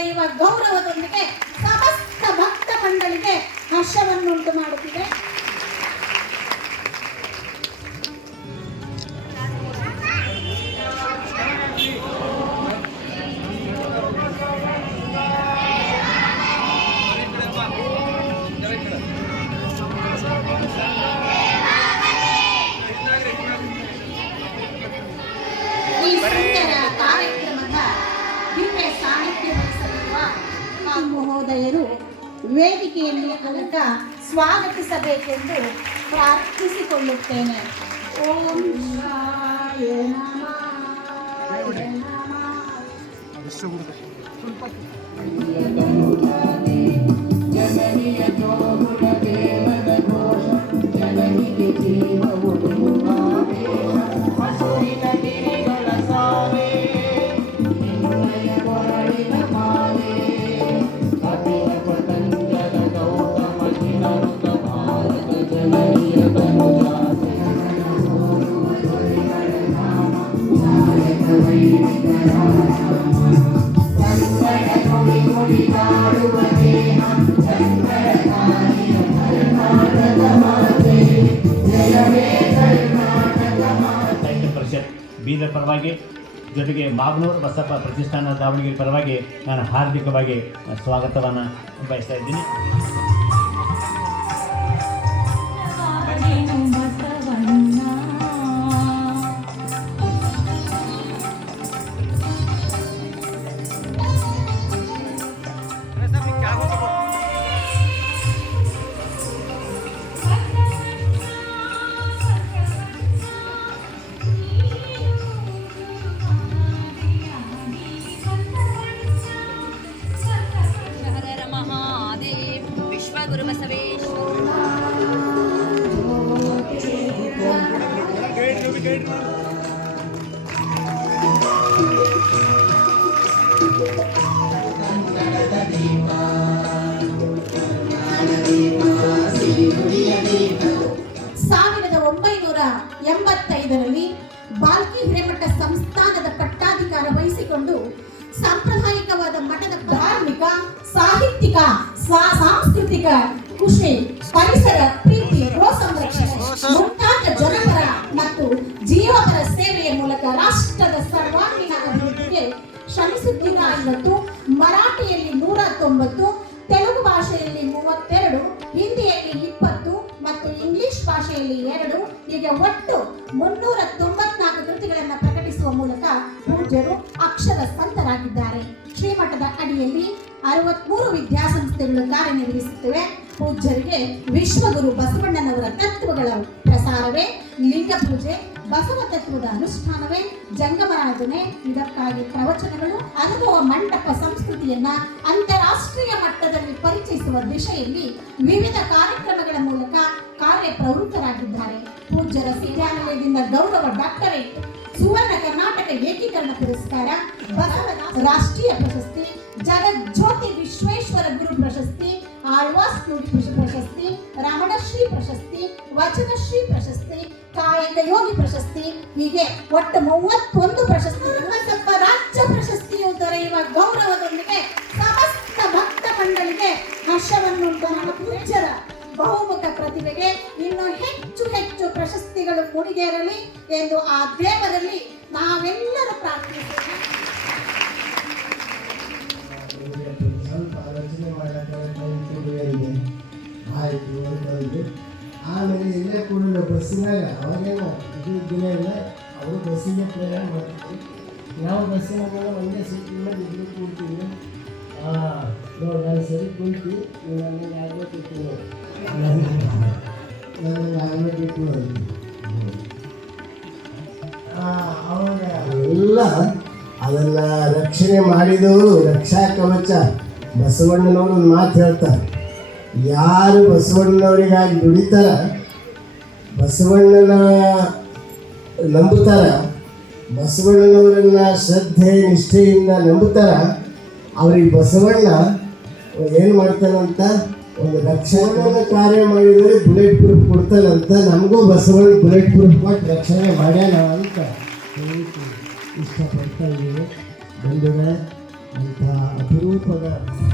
ದೊರೆಯುವ ಗೌರವದೊಂದಿಗೆ ಸಮಸ್ತ ಭಕ್ತ ಮಂಡಳಿಗೆ ಹರ್ಷವನ್ನುಂಟು ಮಾಡುತ್ತಿದೆ. ಈ ಸುಂದರ ಕಾರ್ಯಕ್ರಮದ ದಿವ್ಯ ಸಾಹಿತ್ಯ ವಹಿಸಲಿರುವ ಮಹೋದಯರು ವೇದಿಕೆಯಲ್ಲಿ ಅಲಂಕ ಸ್ವಾಗತಿಸಬೇಕೆಂದು ಪ್ರಾರ್ಥಿಸಿಕೊಳ್ಳುತ್ತೇನೆ. ಓಂ ಶಿವಾಯ ಬೀದರ್ ಪರವಾಗಿ ಜೊತೆಗೆ ಮಾಗನೂರು ಬಸಪ್ಪ ಪ್ರತಿಷ್ಠಾನ ದಾವಣಗೆರೆ ಪರವಾಗಿ ನಾನು ಹಾರ್ದಿಕವಾಗಿ ಸ್ವಾಗತವನ್ನು ಬಯಸ್ತಾ ಇದ್ದೀನಿ. ಗುರು ಬಸವೇಶ್ವರ ಸಾವಿರದ 1985ರಲ್ಲಿ ಬಾಲ್ಕಿ ಹಿರೇಮಠ ಸಂಸ್ಥಾನದ ಪಟ್ಟಾಧಿಕಾರ ವಹಿಸಿಕೊಂಡು ಸಾಂಪ್ರದಾಯಿಕವಾದ ಮಠದ ಧಾರ್ಮಿಕ, ಸಾಹಿತ್ಯಿಕ, ಸಾಂಸ್ಕೃತಿಕ, ಕೃಷಿ, ಪರಿಸರ ಪ್ರೀತಿ, ಗೋ ಸಂರಕ್ಷಣೆ ಮುಂತಾದ ಜನಪರ ಮತ್ತು ಜೀವಪರ ಸೇವೆಯ ಮೂಲಕ ರಾಷ್ಟ್ರದ ಸರ್ವಾಂಗೀಣ ಅಭಿವೃದ್ಧಿಗೆ ಶ್ರಮಿಸುತ್ತಿರುವ 50, ಮರಾಠಿಯಲ್ಲಿ 190, ತೆಲುಗು ಭಾಷೆಯಲ್ಲಿ 32, ಹಿಂದಿಯಲ್ಲಿ 20 ಮತ್ತು ಇಂಗ್ಲಿಷ್ ಭಾಷೆಯಲ್ಲಿ 2 ಹೀಗೆ ಒಟ್ಟು 394 ಕೃತಿಗಳನ್ನು ಪ್ರಕಟಿಸುವ ಮೂಲಕ ಪೂಜ್ಯರು ಅಕ್ಷರ ಸಂತರಾಗಿದ್ದಾರೆ. ಶ್ರೀಮಠದ ಅಡಿಯಲ್ಲಿ 63 ವಿದ್ಯಾಸಂಸ್ಥೆಗಳು ಕಾರ್ಯನಿರ್ವಹಿಸುತ್ತಿವೆ. ಪೂಜ್ಯರಿಗೆ ವಿಶ್ವಗುರು ಬಸವಣ್ಣನವರ ತತ್ವಗಳ ಪ್ರಸಾರವೇ ಲಿಂಗ ಪೂಜೆ, ಬಸವ ತತ್ವದ ಅನುಷ್ಠಾನವೇ ಜಂಗಮರಾಧನೆ. ಇದಕ್ಕಾಗಿ ಪ್ರವಚನಗಳು, ಅನುಭವ ಮಂಟಪ ಸಂಸ್ಕೃತಿಯನ್ನ ಅಂತಾರಾಷ್ಟ್ರೀಯ ಮಟ್ಟದಲ್ಲಿ ಪರಿಚಯಿಸುವ ದಿಶೆಯಲ್ಲಿ ವಿವಿಧ ಕಾರ್ಯಕ್ರಮಗಳ ಮೂಲಕ ಕಾರ್ಯಪ್ರವೃತ್ತರಾಗಿದ್ದಾರೆ. ಪೂಜ್ಯರ ವಿದ್ಯಾನಿಲಯದಿಂದ ಗೌರವ ಡಾಕ್ಟರೇಟ್, ಸುವರ್ಣ ಕರ್ನಾಟಕ ಏಕೀಕರಣ ಪುರಸ್ಕಾರ, ಬಸವ ರಾಷ್ಟ್ರೀಯ ಪ್ರಶಸ್ತಿ, ಜಗಜ್ಯೋತಿ ವಿಶ್ವೇಶ್ವರ ಗುರು ಪ್ರಶಸ್ತಿ, ಆಳ್ವಾಸ್ ಪ್ರಶಸ್ತಿ, ರಮಣಶ್ರೀ ಪ್ರಶಸ್ತಿ, ವಚನಶ್ರೀ ಪ್ರಶಸ್ತಿ, ಕಾಯಕ ಯೋಗಿ ಪ್ರಶಸ್ತಿ ಹೀಗೆ ಒಟ್ಟು 31 ಪ್ರಶಸ್ತಿಗಳು ಮತ್ತು ರಾಜ್ಯ ಪ್ರಶಸ್ತಿಯು ದೊರೆಯುವ ಗೌರವದೊಂದಿಗೆ ಸಮಸ್ತ ಭಕ್ತ ಮಂಡಳಿಗೆ ಹರ್ಷವನ್ನುಂಟು ಮಾಡುವ ಪೂಜ್ಯರ ಬಹುಮುಖ ಪ್ರತಿಭೆಗೆ ಇನ್ನೂ ಹೆಚ್ಚು ಹೆಚ್ಚು ಪ್ರಶಸ್ತಿಗಳು ಮುಡಿಗೇರಲಿ ಎಂದು ಆ ದೇವರಲ್ಲಿ ನಾವೆಲ್ಲರೂ ಪ್ರಾರ್ಥಿಸೋಣ. ಆಮೇಲೆ ಇಲ್ಲೇ ಕೂಡ ಬಸ್ಸಿನಾಗ ಅವಾಗೇನು ಇದು ದಿನ ಇಲ್ಲ, ಅವರು ಬಸ್ಸಿಗೆ ಪ್ರಯಾಣ ಮಾಡ್ತೀವಿ. ನಾವು ಬಸ್ಸಿನಾಗ ಒಂದೇ ಸೀಟಿನ ಇಬ್ಬರು ಕೂಡ್ತೀವಿ. ನೋಡಿ ನಾನು ಸರಿ ಕುಂತು ನನಗೆ ಆಗಬೇಕಿತ್ತು, ನನಗೆ ಆಗಬೇಕಿತ್ತು. ಅವಾಗ ಎಲ್ಲ ಅದನ್ನ ರಕ್ಷಣೆ ಮಾಡಿದ್ದು ರಕ್ಷಾ ಕವಚ. ಬಸವಣ್ಣನವರು ಒಂದು ಮಾತು ಹೇಳ್ತಾರೆ, ಯಾರು ಬಸವಣ್ಣನವರಿಗಾಗಿ ದುಡಿತಾರ, ಬಸವಣ್ಣನ ನಂಬುತ್ತಾರ, ಬಸವಣ್ಣನವರನ್ನ ಶ್ರದ್ಧೆ ನಿಷ್ಠೆಯಿಂದ ನಂಬುತ್ತಾರ, ಅವ್ರಿಗೆ ಬಸವಣ್ಣ ಏನು ಮಾಡ್ತಾನಂತ ಒಂದು ರಕ್ಷಣಾ ಕಾರ್ಯ ಮಾಡಿದರೆ ಬುಲೆಟ್ ಪ್ರೂಫ್ ಕೊಡ್ತಾನಂತ. ನಮಗೂ ಬಸವಣ್ಣ ಬುಲೆಟ್ ಪ್ರೂಫ್ ಕೊಟ್ಟು ರಕ್ಷಣೆ ಮಾಡ್ಯಾನ ಅಂತ ಇಷ್ಟಪಡ್ತಾ ಇದ್ದೀವಿ. ಬಂಧುಗಳೇ, ಅಂಥ ಅಪರೂಪ ಸ್ವರೂಪದ